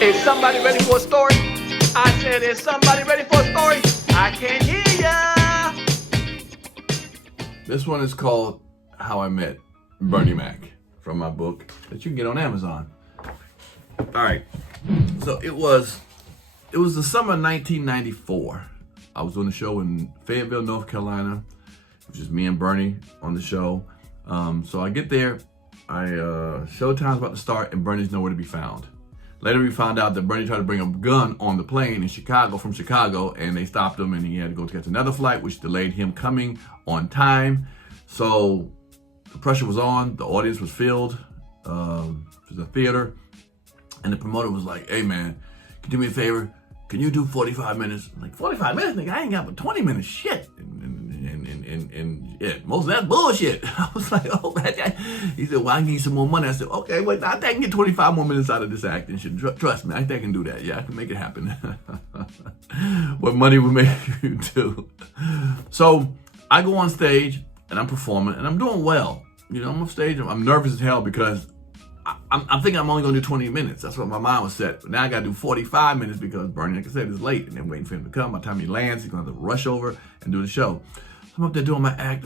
Is somebody ready for a story? I said, is somebody ready for a story? I can't hear ya. This one is called How I Met Bernie Mac, from my book that you can get on Amazon. All right, so it was the summer of 1994. I was doing a show in Fayetteville, North Carolina. It was just me and Bernie on the show. So I get there, showtime's about to start, and Bernie's nowhere to be found. Later we found out that Bernie tried to bring a gun on the plane in Chicago, from Chicago, and they stopped him, and he had to go catch another flight, which delayed him coming on time. So the pressure was on, the audience was filled, it was a theater, and the promoter was like, hey man, can you do me a favor? Can you do 45 minutes? I'm like, 45 minutes, nigga, I ain't got but 20 minutes, shit. And yeah, most of that's bullshit. I was like, oh, man. He said, well, I need some more money. I said, okay, well, I think I can get 25 more minutes out of this acting shit. Trust me, I think I can do that. Yeah, I can make it happen. What money would make you do. So I go on stage and I'm performing and I'm doing well. You know, I'm on stage, I'm nervous as hell because I'm thinking I'm only gonna do 20 minutes. That's what my mind was set. But now I gotta do 45 minutes because Bernie, like I said, is late and they're waiting for him to come. By the time he lands, he's gonna have to rush over and do the show. So I'm up there doing my act,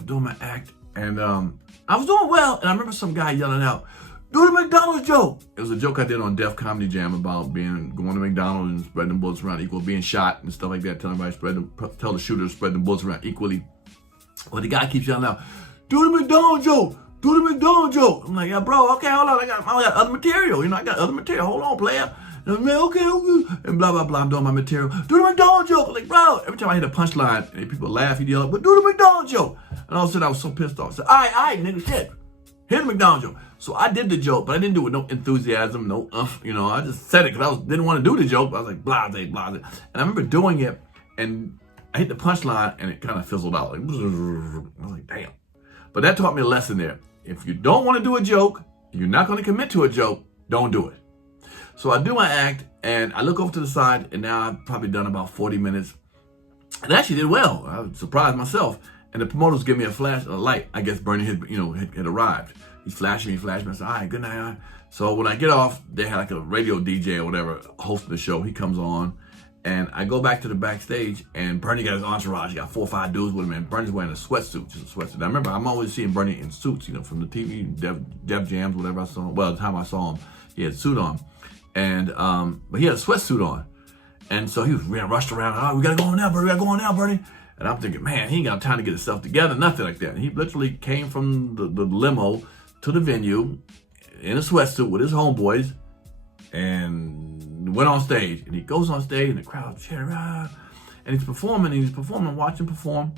and I was doing well, and I remember some guy yelling out, do the McDonald's joke. It was a joke I did on Def Comedy Jam about going to McDonald's and spreading the bullets around equal, being shot and stuff like that, telling everybody tell the shooter to spread the bullets around equally. Well, the guy keeps yelling out, do the McDonald's joke. Do the McDonald's joke. I'm like, yeah, bro, okay, hold on. I got other material. You know, I got other material. Hold on, player. And I'm like, okay. And blah, blah, blah. I'm doing my material. Do the McDonald's joke. I'm like, bro, every time I hit a punchline and people laugh, he'd yell, but do the McDonald's joke. And all of a sudden I was so pissed off. I said, all right, nigga, shit. Hit the McDonald's joke. So I did the joke, but I didn't do it with no enthusiasm, no you know, I just said it because I didn't want to do the joke. But I was like, blase, blase. And I remember doing it, and I hit the punchline, and it kind of fizzled out. Like, I was like, damn. But that taught me a lesson there. If you don't want to do a joke, you're not going to commit to a joke, don't do it. So I do my act, and I look over to the side, and now I've probably done about 40 minutes. And I actually did well. I was surprised myself. And the promoters give me a light. I guess Bernie had arrived. He's flashing me. I said, all right, good night. So when I get off, they had like a radio DJ or whatever hosting the show. He comes on. And I go back to the backstage, and Bernie got his entourage. He got 4 or 5 dudes with him, and Bernie's wearing a sweatsuit, just a sweatsuit. I remember I'm always seeing Bernie in suits, you know, from the TV, Def Jams, whatever I saw him. Well, the time I saw him, he had a suit on, and but he had a sweatsuit on, and so he was rushed around. Oh, we gotta go on now, Bernie. And I'm thinking, man, he ain't got time to get himself together, nothing like that. And he literally came from the limo to the venue in a sweatsuit with his homeboys, and went on stage. And he goes on stage, and the crowd cheer, and he's performing, watch him perform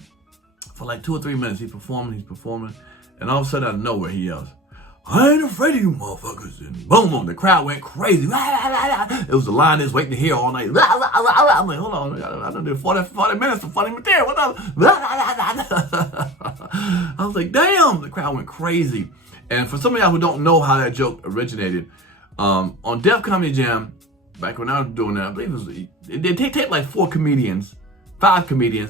for like 2 or 3 minutes. He's performing, and all of a sudden out of nowhere he yells, I ain't afraid of you motherfuckers. And boom, the crowd went crazy. It was the line that's waiting to hear all night. I'm like, hold on, I done did 40 minutes of funny material. What the? I was like, damn, the crowd went crazy. And for some of y'all who don't know how that joke originated, on Def Comedy Jam, back when I was doing that, I believe they take like 5 comedians,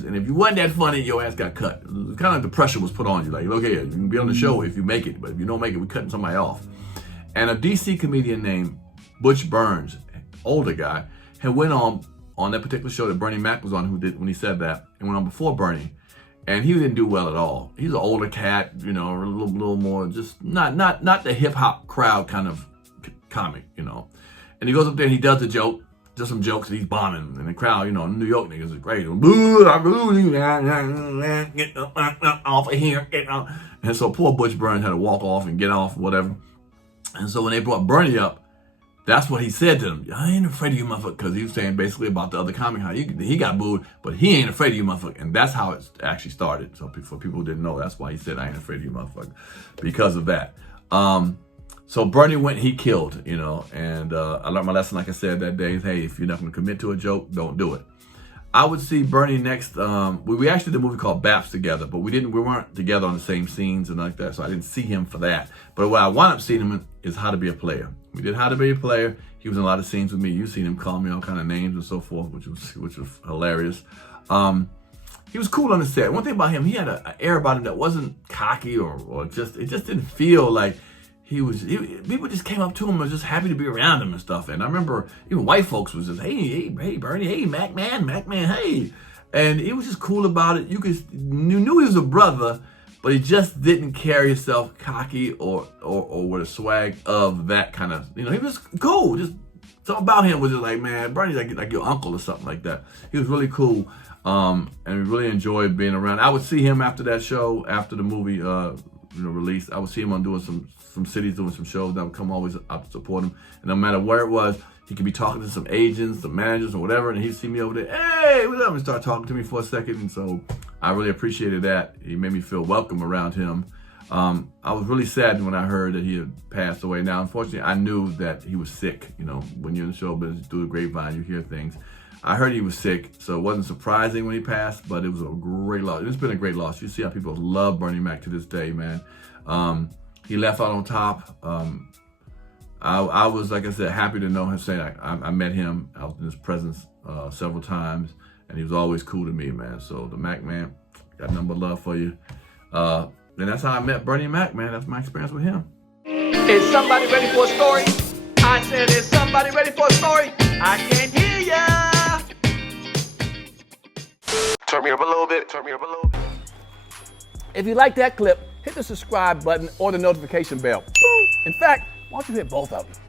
and if you wasn't that funny, your ass got cut. It was kind of like the pressure was put on you. Like, okay, you can be on the show if you make it, but if you don't make it, we're cutting somebody off. And a DC comedian named Butch Burns, older guy, had went on that particular show that Bernie Mac was on, when he said that, and went on before Bernie. And he didn't do well at all. He's an older cat, you know, a little more, just not the hip hop crowd kind of comic, you know. And he goes up there and he does the joke, just some jokes, and he's bombing. And the crowd, you know, New York niggas is great. Get off of here. And so poor Butch Burns had to walk off and get off, whatever. And so when they brought Bernie up, that's what he said to them. I ain't afraid of you, motherfucker. Because he was saying basically about the other comic, how he got booed, but he ain't afraid of you, motherfucker. And that's how it actually started. So for people who didn't know, that's why he said, I ain't afraid of you, motherfucker. Because of that. So Bernie went, he killed, you know. And I learned my lesson, like I said, that day. Hey, if you're not going to commit to a joke, don't do it. I would see Bernie next. We actually did a movie called Baps together, but we weren't together on the same scenes and like that. So I didn't see him for that. But what I wound up seeing him in is How to Be a Player. We did How to Be a Player. He was in a lot of scenes with me. You've seen him call me all kind of names and so forth, which was hilarious. He was cool on the set. One thing about him, he had an air about him that wasn't cocky or it just didn't feel like people just came up to him and was just happy to be around him and stuff. And I remember even white folks was just, hey Bernie, hey Mac man, hey. And he was just cool about it. You knew he was a brother, but he just didn't carry himself cocky or with a swag of that kind of, he was cool. Just something about him was just like, man, Bernie's like your uncle or something like that. He was really cool. And we really enjoyed being around. I would see him after that show, after the movie released. I would see him on doing some cities, doing some shows. I would come always out to support him. And no matter where it was, he could be talking to some agents, some managers, or whatever, and he'd see me over there. Hey, what's up? And start talking to me for a second. And so I really appreciated that. He made me feel welcome around him. I was really saddened when I heard that he had passed away. Now, unfortunately, I knew that he was sick. When you're in the show business, through the grapevine, you hear things. I heard he was sick, so it wasn't surprising when he passed, but it was a great loss. It's been a great loss. You see how people love Bernie Mac to this day, man. He left out on top. I was, like I said, happy to know him. I met him out in his presence several times, and he was always cool to me, man. So the Mac man, got nothing but love for you. And that's how I met Bernie Mac, man. That's my experience with him. Is somebody ready for a story? I said, is somebody ready for a story? I can't hear ya. Turn me up a little bit. If you like that clip, hit the subscribe button or the notification bell. In fact, why don't you hit both of them?